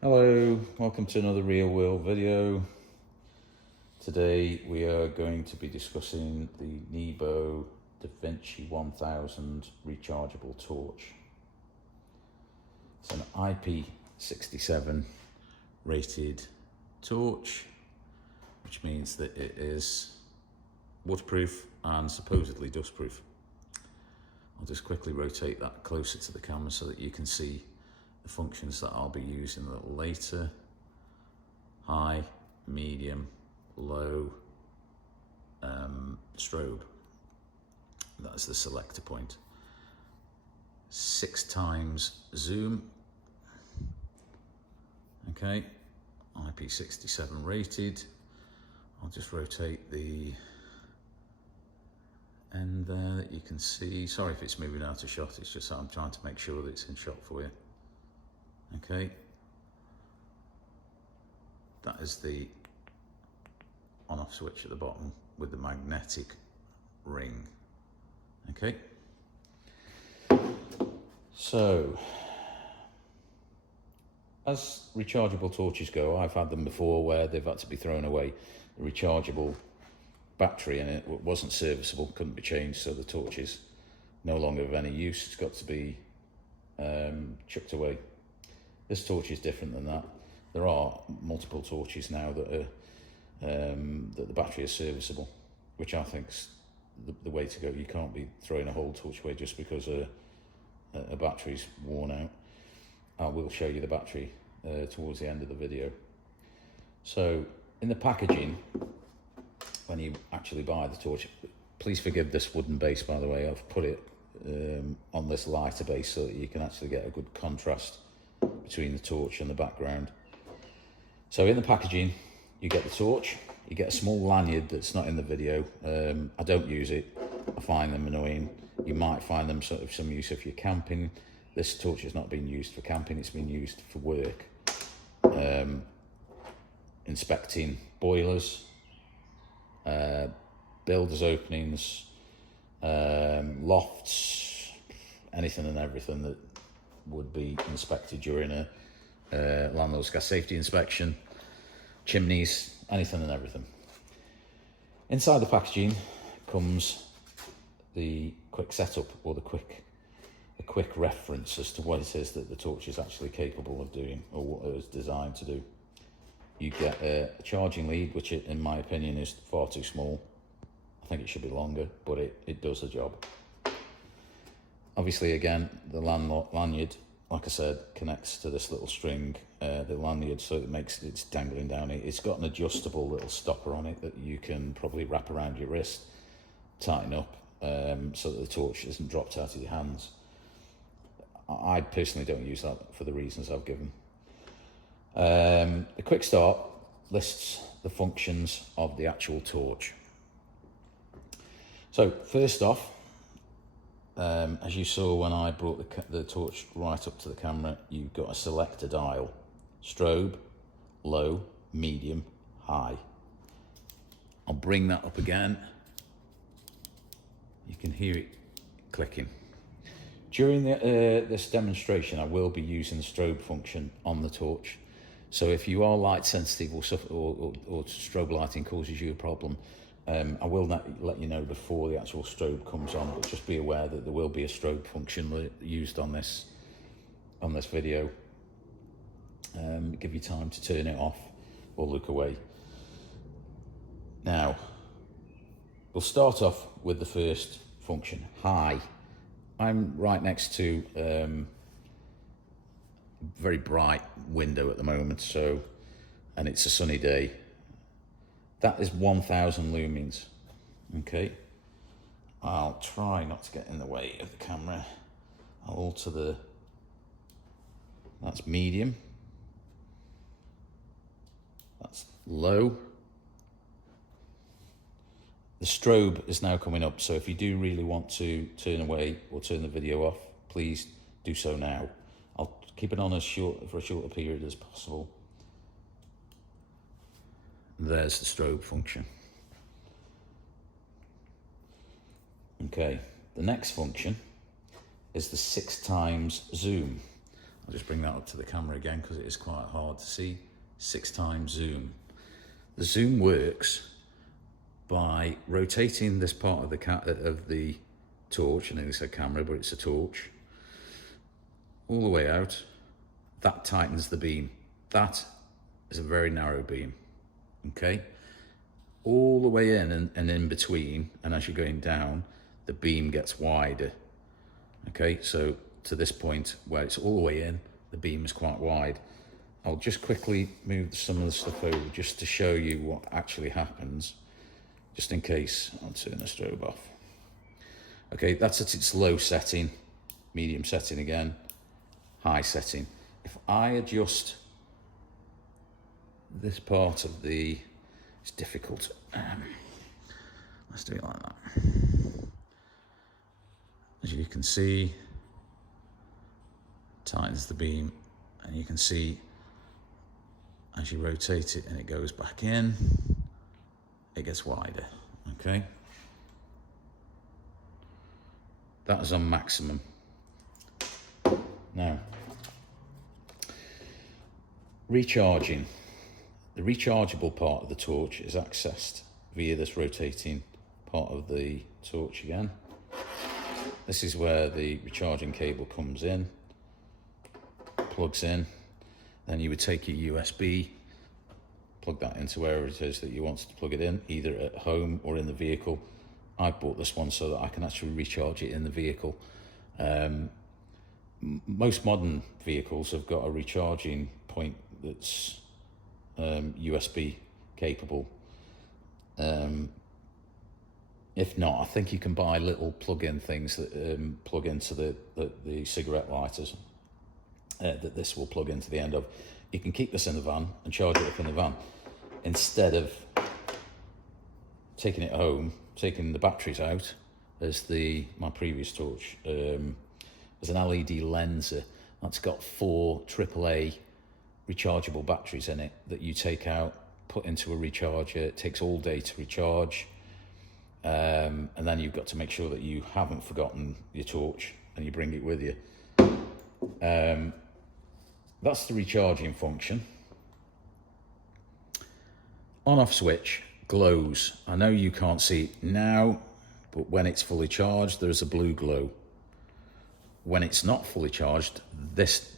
Hello, welcome to another real world video. Today we are going to be discussing the Nebo Davinci 1000 rechargeable torch. It's an IP67 rated torch, which means that it is waterproof and supposedly dustproof. I'll just quickly rotate that closer to the camera so that you can see the functions that I'll be using a little later. High, medium, low, strobe. That's the selector point. 6x zoom. Okay, IP67 rated. I'll just rotate the end there that you can see. Sorry if it's moving out of shot, it's just that I'm trying to make sure that it's in shot for you. Okay, that is the on-off switch at the bottom with the magnetic ring. Okay, so as rechargeable torches go, I've had them before where they've had to be thrown away. The rechargeable battery in it wasn't serviceable, couldn't be changed, so the torch is no longer of any use. It's got to be chucked away. This torch is different than that. There are multiple torches now that are that the battery is serviceable, which I think's the way to go. You can't be throwing a whole torch away just because a battery's worn out. I will show you the battery towards the end of the video. So in the packaging, when you actually buy the torch, please forgive this wooden base, by the way. I've put it on this lighter base so that you can actually get a good contrast between the torch and the background. So in the packaging, you get the torch, you get a small lanyard that's not in the video. I don't use it, I find them annoying. You might find them sort of some use if you're camping. This torch has not been used for camping, it's been used for work. Inspecting boilers, builders' openings, lofts, anything and everything that would be inspected during a landlord's gas safety inspection, chimneys, anything and everything. Inside the packaging comes the quick setup, or a quick reference as to what it is that the torch is actually capable of doing, or what it was designed to do. You get a charging lead, which in my opinion is far too small. I think it should be longer, but it does the job. Obviously, again, the lanyard, like I said, connects to this little string, the lanyard, so it's dangling down. It's got an adjustable little stopper on it that you can probably wrap around your wrist, tighten up, so that the torch isn't dropped out of your hands. I personally don't use that for the reasons I've given. The quick start lists the functions of the actual torch. So first off, as you saw when I brought the torch right up to the camera, you've got a selector dial: strobe, low, medium, high. I'll bring that up again. You can hear it clicking. During this demonstration, I will be using the strobe function on the torch. So if you are light sensitive or strobe lighting causes you a problem, I will let you know before the actual strobe comes on, but just be aware that there will be a strobe function used on this video. Give you time to turn it off or look away. Now, we'll start off with the first function, high. I'm right next to a very bright window at the moment, and it's a sunny day. That is 1000 lumens. Okay, I'll try not to get in the way of the camera. I'll alter that's medium, that's low. The strobe is now coming up, so if you do really want to turn away or turn the video off, please do so now. I'll keep it on for a shorter period as possible. There's the strobe function. Okay, the next function is the 6x zoom. I'll just bring that up to the camera again because it is quite hard to see. 6x zoom. The zoom works by rotating this part of the torch, I know it's a camera, but it's a torch, all the way out. That tightens the beam. That is a very narrow beam, okay? All the way in and in between, and as you're going down, the beam gets wider, okay? So to this point where it's all the way in, the beam is quite wide. I'll just quickly move some of the stuff over just to show you what actually happens, just in case. I'll turn the strobe off. Okay, that's at its low setting, medium setting again, high setting. If I adjust this part of the, it's difficult. Let's do it like that. As you can see, tightens the beam, and you can see as you rotate it and it goes back in, it gets wider, okay? That is on maximum. Now, recharging. The rechargeable part of the torch is accessed via this rotating part of the torch again. This is where the recharging cable comes in, plugs in. Then you would take your USB, plug that into wherever it is that you want to plug it in, either at home or in the vehicle. I bought this one so that I can actually recharge it in the vehicle. Most modern vehicles have got a recharging point that's USB capable. If not, I think you can buy little plug-in things that plug into the cigarette lighters that this will plug into the end of. You can keep this in the van and charge it up in the van instead of taking it home, taking the batteries out, as my previous torch. There's an LED lenser that's got 4 AAA rechargeable batteries in it that you take out, put into a recharger. It takes all day to recharge, and then you've got to make sure that you haven't forgotten your torch and you bring it with you. That's the recharging function. On-off switch glows. I know you can't see it now, but when it's fully charged, there's a blue glow. When it's not fully charged, this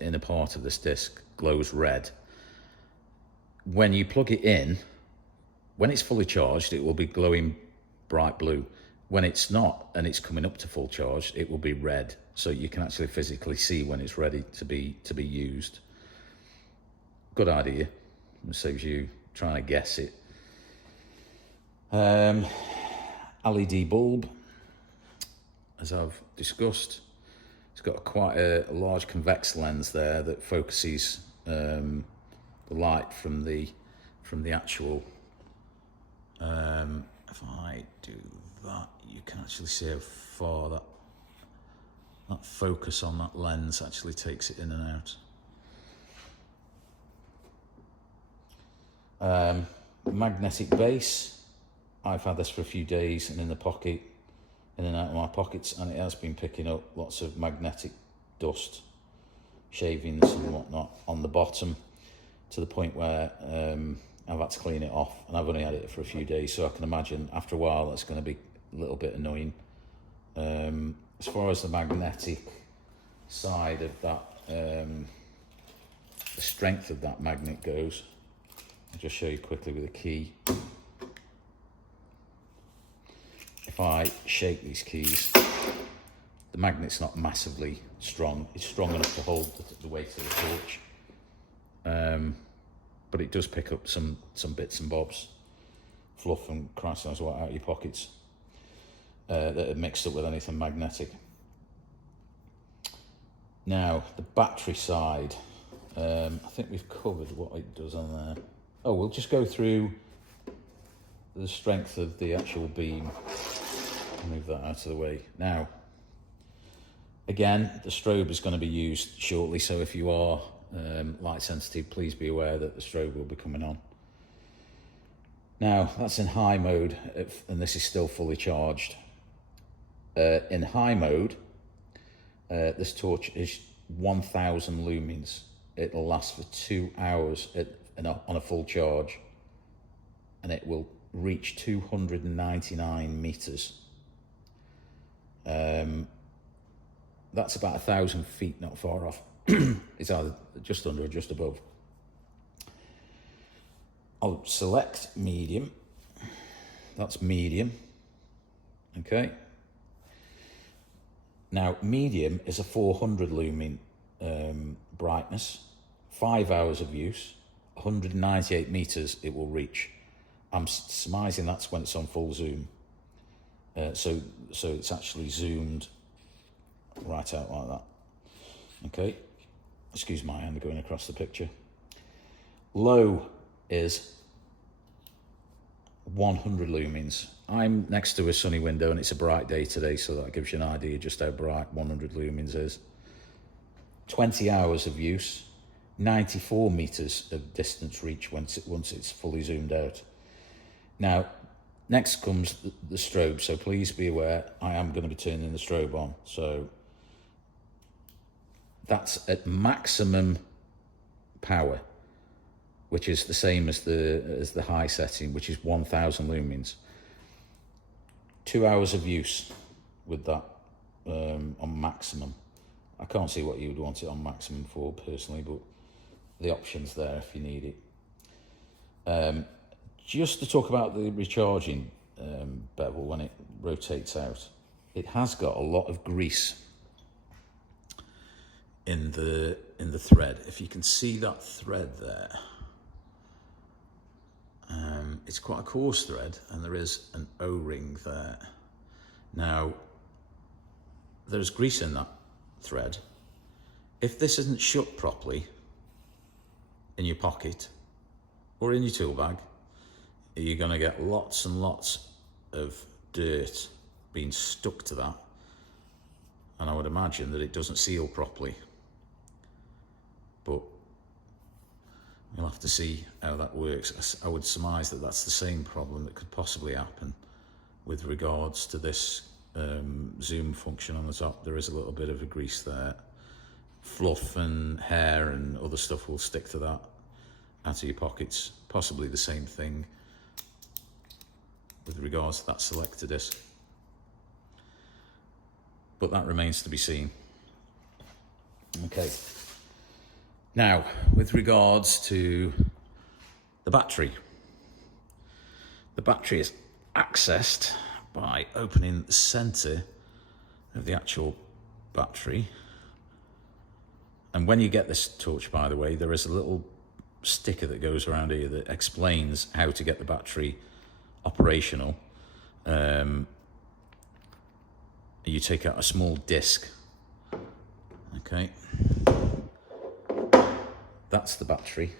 inner part of this disc glows red. When you plug it in, when it's fully charged, it will be glowing bright blue. When it's not, and it's coming up to full charge, it will be red. So you can actually physically see when it's ready to be used. Good idea. It saves you trying to guess it. LED bulb, as I've discussed. It's got quite a large convex lens there that focuses the light from the actual. If I do that, you can actually see how far that focus on that lens actually takes it in and out. Magnetic base. I've had this for a few days and in the pocket, in and out of my pockets, and it has been picking up lots of magnetic dust, shavings and whatnot on the bottom, to the point where I've had to clean it off, and I've only had it for a few days, so I can imagine after a while that's going to be a little bit annoying. As far as the magnetic side of that, the strength of that magnet goes, I'll just show you quickly with a key. If I shake these keys, the magnet's not massively strong. It's strong enough to hold the weight of the torch, but it does pick up some bits and bobs, fluff and Christ knows what out of your pockets that are mixed up with anything magnetic. Now, the battery side, I think we've covered what it does on there. Oh, we'll just go through the strength of the actual beam. Move that out of the way. Now, again, the strobe is going to be used shortly, so if you are light sensitive, please be aware that the strobe will be coming on. Now, that's in high mode, and this is still fully charged. In high mode, this torch is 1000 lumens. It'll last for 2 hours on a full charge, and it will reach 299 meters. That's about 1,000 feet, not far off. It's either just under or just above. I'll select medium. That's medium. Okay. Now, medium is a 400 lumen brightness. 5 hours of use, 198 meters it will reach. I'm surmising that's when it's on full zoom. So it's actually zoomed right out like that. Okay. Excuse my hand going across the picture. Low is 100 lumens. I'm next to a sunny window and it's a bright day today, so that gives you an idea just how bright 100 lumens is. 20 hours of use, 94 meters of distance reach once it's fully zoomed out. Now, next comes the strobe, so please be aware I am going to be turning the strobe on. So that's at maximum power, which is the same as the high setting, which is 1000 lumens. 2 hours of use with that on maximum. I can't see what you would want it on maximum for personally, but the option's there if you need it. Just to talk about the recharging bevel when it rotates out, it has got a lot of grease in the thread. If you can see that thread there, it's quite a coarse thread, and there is an O-ring there. Now, there's grease in that thread. If this isn't shut properly in your pocket or in your tool bag, you're going to get lots and lots of dirt being stuck to that, and I would imagine that it doesn't seal properly, but you'll have to see how that works. I would surmise that that's the same problem that could possibly happen with regards to this zoom function on the top. There is a little bit of a grease there. Fluff and hair and other stuff will stick to that out of your pockets. Possibly the same thing with regards to that selector disc, but that remains to be seen. Okay. Now, with regards to the battery is accessed by opening the center of the actual battery. And when you get this torch, by the way, there is a little sticker that goes around here that explains how to get the battery operational. You take out a small disc. Okay. That's the battery.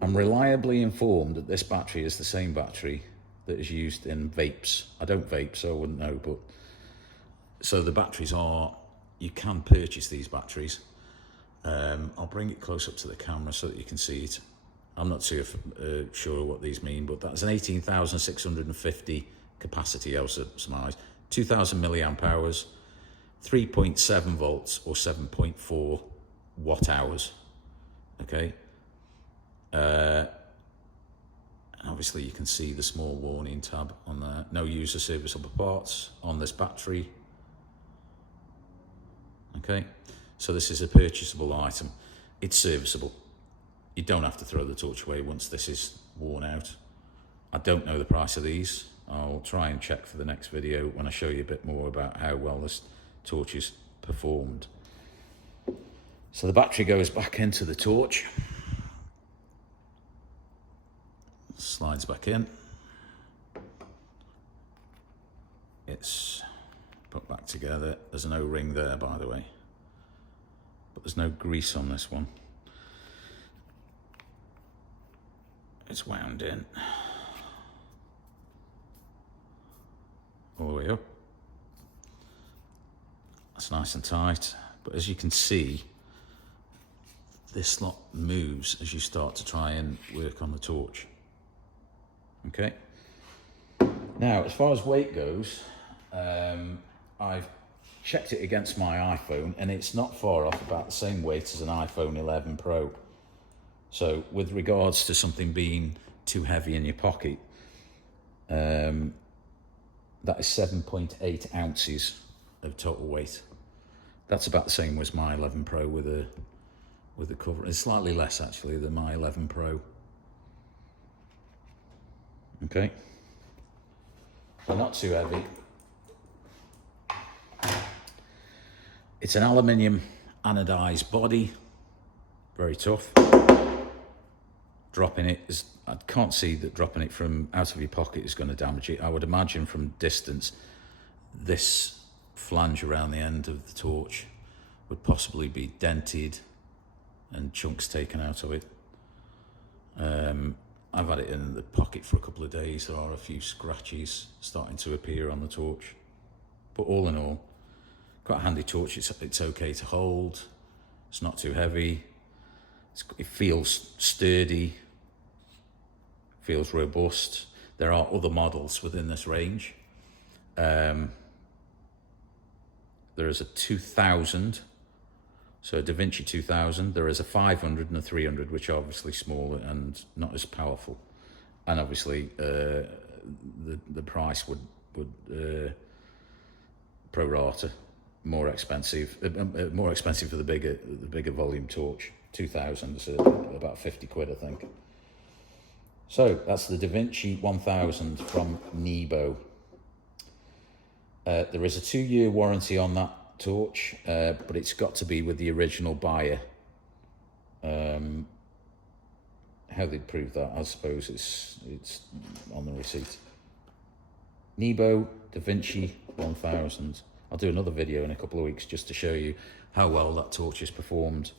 I'm reliably informed that this battery is the same battery that is used in vapes. I don't vape, so I wouldn't know, but so the batteries are, you can purchase these batteries. I'll bring it close up to the camera so that you can see it. I'm not too sure what these mean, but that's an 18,650 capacity, I would surmise, 2,000 milliamp hours, 3.7 volts or 7.4 watt hours. Okay. And obviously you can see the small warning tab on there. No user serviceable parts on this battery. Okay, so this is a purchasable item. It's serviceable. You don't have to throw the torch away once this is worn out. I don't know the price of these. I'll try and check for the next video when I show you a bit more about how well this torch is performed. So the battery goes back into the torch, slides back in, it's put back together. There's an O-ring there, by the way, but there's no grease on this one. It's wound in all the way up. That's nice and tight, but as you can see, this lot moves as you start to try and work on the torch. Okay. Now, as far as weight goes, I've checked it against my iPhone, and it's not far off, about the same weight as an iPhone 11 Pro. So with regards to something being too heavy in your pocket, that is 7.8 ounces of total weight. That's about the same as my 11 Pro with the cover. It's slightly less actually than my 11 Pro. Okay, so not too heavy. It's an aluminium anodized body, very tough. Dropping it is, I can't see that dropping it from out of your pocket is going to damage it. I would imagine from distance, this flange around the end of the torch would possibly be dented and chunks taken out of it. I've had it in the pocket for a couple of days. There are a few scratches starting to appear on the torch, but all in all, quite a handy torch. It's okay to hold. It's not too heavy. It feels sturdy, feels robust. There are other models within this range. There is a 2000, so a Davinci 2000. There is a 500 and a 300, which are obviously smaller and not as powerful. And obviously, the price would pro rata, more expensive for the bigger volume torch. 2000 is about 50 quid, I think. So that's the Davinci 1000 from Nebo. There is a 2-year warranty on that torch, but it's got to be with the original buyer. How they prove that, I suppose it's on the receipt. Nebo Davinci 1000. I'll do another video in a couple of weeks just to show you how well that torch is performed